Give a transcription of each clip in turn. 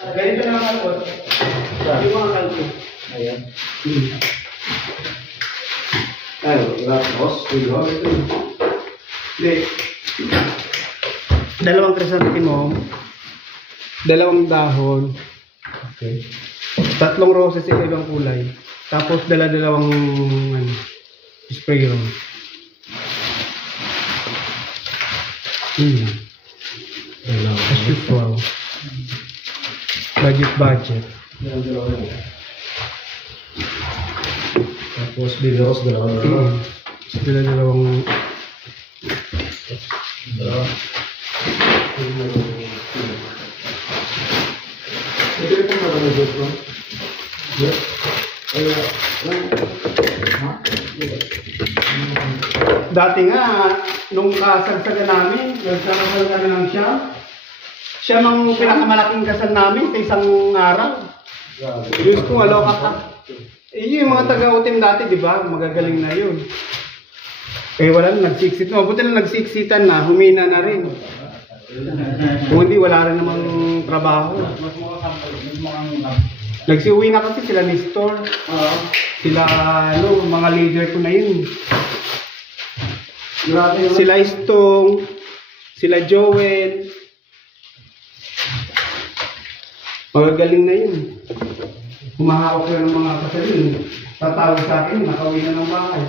Ganito na ang kalpot. Yung mga kalpot. Ayan. Ano, lapos? Hindi. Dalawang chrysanthemum. Dalawang dahon. Okay. Tatlong roses sa ibang kulay. Tapos dalawang sprayer. As usual. Budget. Tapos bilos, dalawa. Dalawang Ito yung pang dito. Yes. dati nga, nung kasagsagan namin, nagkakasal kami ng siya ang pinakamalaking kasal namin sa isang araw. Diyos ko, aloka ka. Yung mga taga-utim dati, di ba? Magagaling na yun. Eh, wala na, nagsiksit. Mabuti na nagsiksitan na, humina na rin. Kung hindi, wala rin namang trabaho. Nagsiuwi na kasi sila Nestor. Sila, mga leader ko na yun. Sila Istong, sila Joel. Magagaling na yun. Humahawak ko ng mga kasalin. Tatawag sa akin, nakauwi na ng bahay.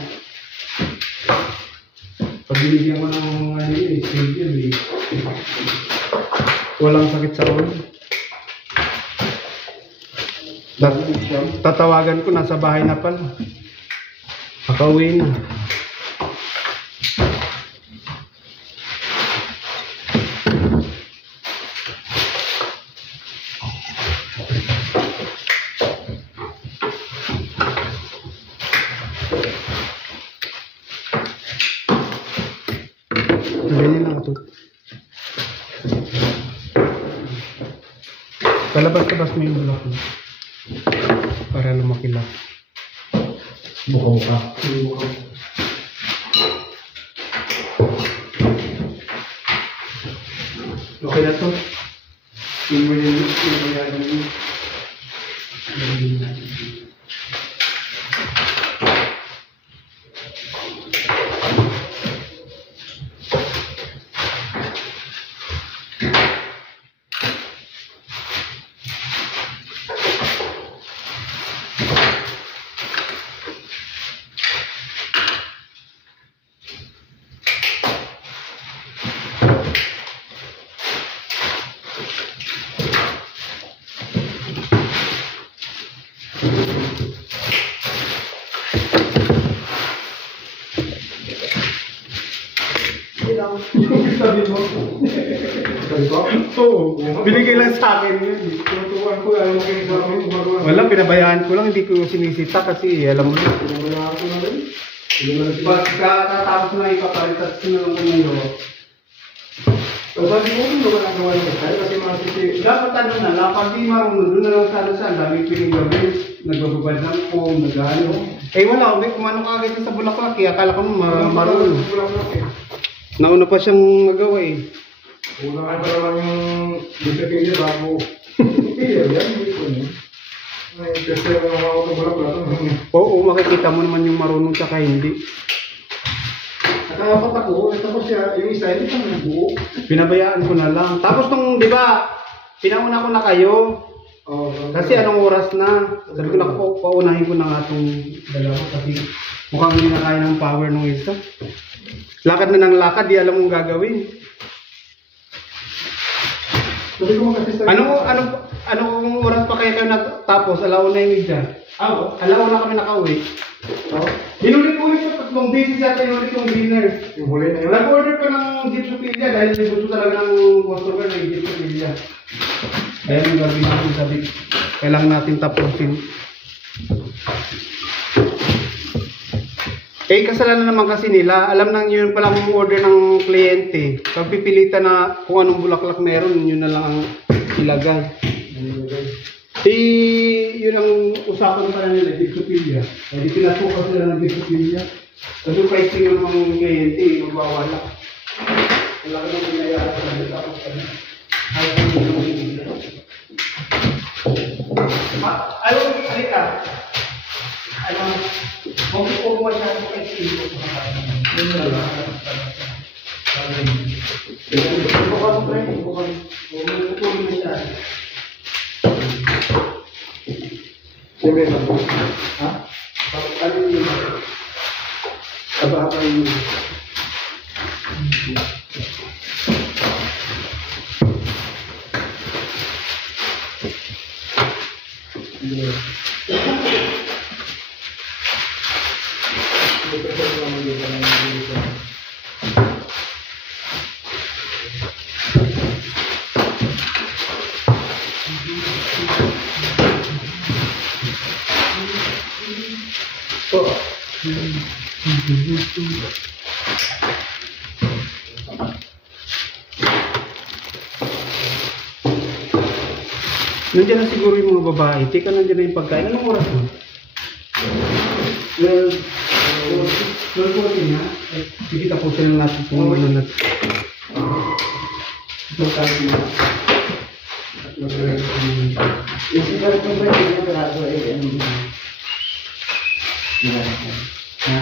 Pag binigyan mo ng schedule, walang sakit sa ulo. Tatawagan ko, nasa bahay na pala. Nakauwi na. Ganyan lang ito. Palabas-labas mo yung bulak mo. Para lumaki lang. Bukaw ka. Okay na to. Yung mo yun. Sabi mo? Sabi ko? Oo. Binigay lang sa akin yun. Tutuan ko, alam mo kayo sa akin. Wala, pinabayaan ko lang. Hindi ko sinisita kasi alam mo na. Pinabayaan ko na rin. Pagkatapos na ipapalitas ko na lang kung ngayon. So, sabi mo kung naman ang gawa ng kasal kasi masisi. Dapat ano na lang, pag di marunong, doon na lang sa dami piling gawin. Nagbababad ng phone, nag-ano. Eh wala, kumano ka agad sa Bulaklak eh. Akala ko marunong. Nauna pa siyang nagawa eh. Una nga pa naman yung disappear bago. Disappear yan, hindi ko niya. Kasi yung mga autobulaklak. Oo, makikita mo naman yung marunong tsaka hindi. Nakapat ako, tapos siya, yung isa, hindi pa nabuo. Pinabayaan ko na lang. Tapos nung, di ba, pinauna ko na kayo. Kasi anong oras na? Sabi ko na, paunahin ko na nga itong dalawa kasi mukhang hindi na kaya ng power ng isa. Lakad na ng lakad, di alam mong gagawin. Sabi ko mag-assist. Anong oras pa kayo natapos? Alaw na yung media. Alaw na kami nakauwi. Inulit-ulit ko, tatlong beses yata inulit yung dinner. Yung huli na yun? Nag-order pa ng gypsophilia dahil gusto talaga ng customer ng gypsophilia. Kaya yung gagawin natin sabi, kailangan natin tapusin. Eh, kasalanan naman kasi nila. Alam nang yun palang order ng kliyente. Pag pipilitan na kung anong bulaklak meron, yun na lang ang ilagay. Eh, yun ang usapan pala nila, gypsophilia. Eh, di pinasukan sila ng gypsophilia. Kasi pricing ng mga kliyente, magwawala. Wala ka nang pinayara sa nila. Tapos, ayaw ko nila. Ayaw, halika. Ano, huwag mo siya sa pag-ibig. Yun na lang. Bukan mo, pre. Bukan mo. Huwag mo siya. Siyempre na po. Ha? Ano yun? Aba yun. Nandiyan na siguro yung mga babae. Teka, nandiyan na yung pagkain. Anong oras mo? 12:40 na. Sige, tapusin na natin kung ano natin. Ito tayo na. Yung siguro kung ba yung nakarado ay ano mo? Ha?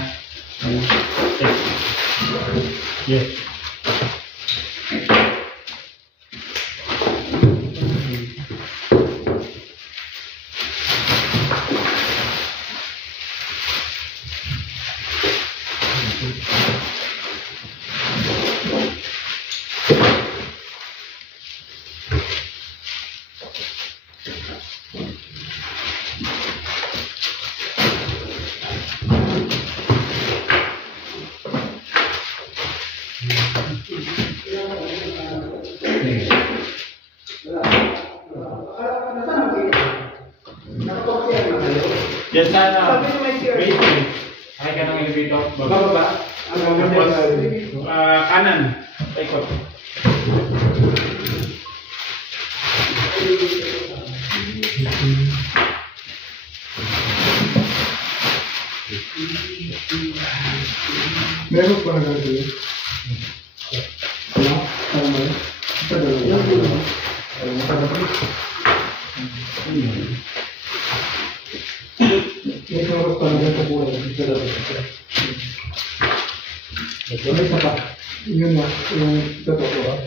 Yes. Diyan sana. Sabi may chair. Wait. Ay ka ng elevator. Bababa. Tapos, kanan. Ikot. Meron pa na gagawin. Ano? Ano ba? Ito gagawin. Ano pa na? May oras pa na sa buhay. Ito gagawin. May isa pa. Yun na. Yung totoo ba?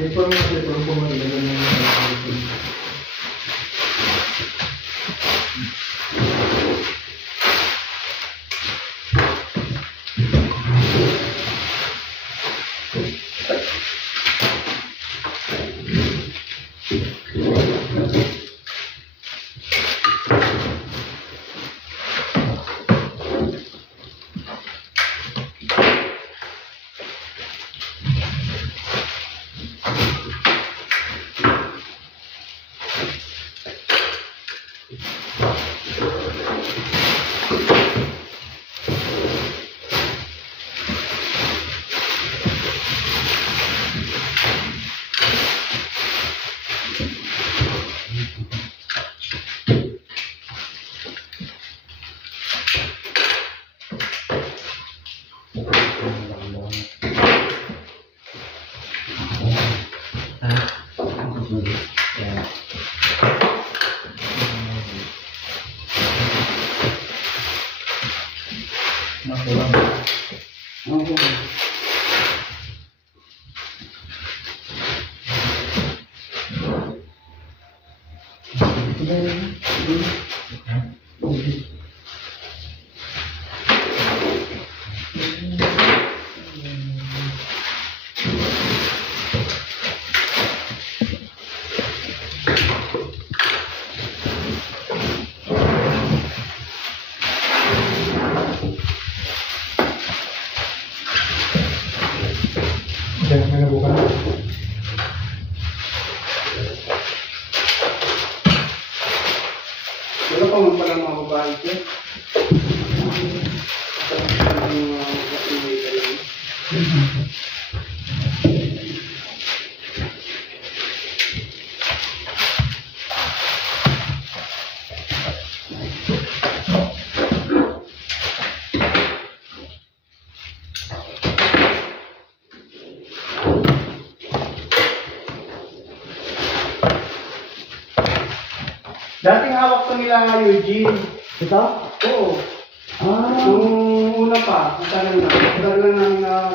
May pa mga sipang pumalala ng Wala pa man pala mga babae ko. Dating hawak to nila Eugene. Ito? Oo. Nung una pa, matagal na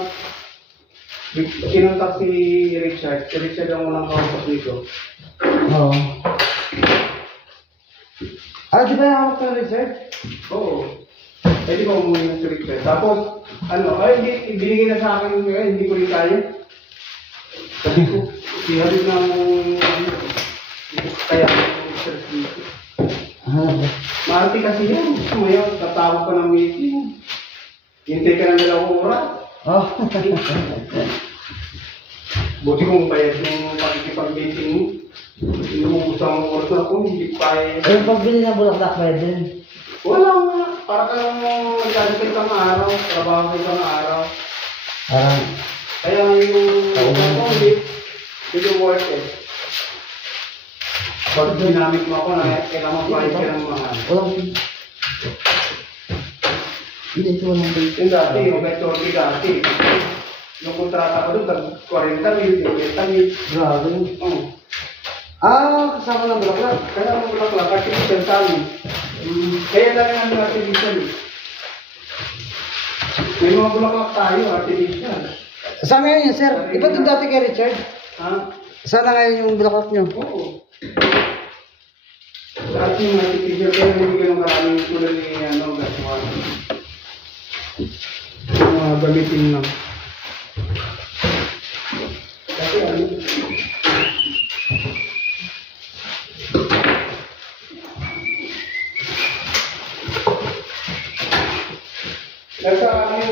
kinontak si Richard. Si Richard ang unang kausap nito. Oo. Di ba yung hawak ng Richard? Oo. Eh di ba umuwi na si Richard? Tapos, hindi, ibinigay na sa akin ngayon, hindi ko rin kaya. Sabi ko, sihalid na kaya Richard dito. Maarte kasi yan. Ngayon, tatawag ko ng meeting. Hintay ka ng 2 oras. Oh. Buti kong bayad yung pakikipag-meeting mo. Inuubos ang oras na ako, hindi pa eh. Yung pagbili ng bulaklak, pwede. Wala nga. Para kang nagkakit kang araw, trabaho kang araw. Kaya yung hindi worth it. Pag ginamit mo ako na kailangan pa ka ng mahal. Walang... Hindi ito walang bait. Yung dati, yung may 30 dati. Yung kontrata ko doon, tag 40 mil, 50 mil. Grabe. Oo. Kasama ng bulaklak. Kaya ang bulaklak, artificial tali. Kaya lang ang artificial. May mga bulaklak tayo, artificial. Saan ngayon yun, sir? Iba ito dati kay Richard? Ha? Saan na ngayon yung bulaklak nyo? Oo. Dati yung artificial, kaya hindi ganun maraming tulad ni gaswa. Yung mga gamitin lang. Kasi yung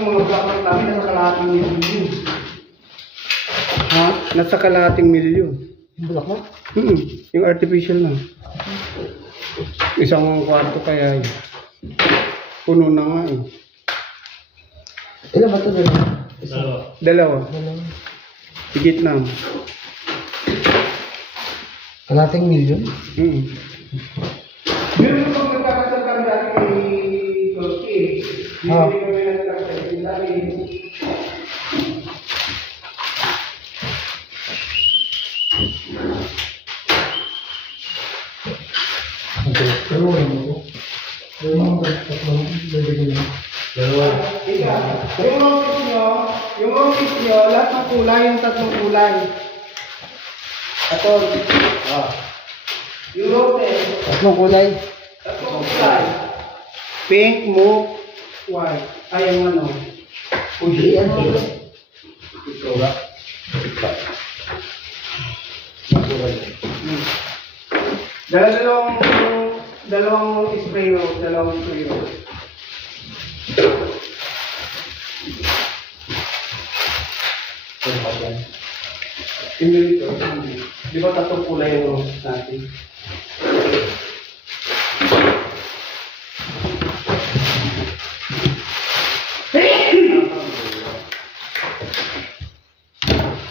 mga bulaklak namin, nasa kalahating milyon. Ha? Nasa kalahating milyon. Yung bulaklak? Yung artificial na. Isang kwarto kaya yun. Puno na nga eh. Ilan ba ito doon? Dalawa. Higit na. Kalating milyon? Meron mo bang nagkakasal kami dati kay Turkey? Hindi kami nagkakasal dati. Yung office nyo, lahat ng kulay, yung 3 kulay. Ito, yung rote, 3 kulay? 3 kulay. Pink, mauve, white. Ay, yung ano. Hindi, ano? Ito ba? Dalawang spray rose, dalawang spray rose. Hindi ito. Di ba 3 kulay yung rose natin?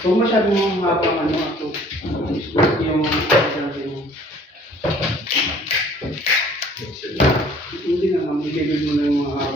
So masyadong habang ito. Yung hindi naman, ibigay mo na yung mga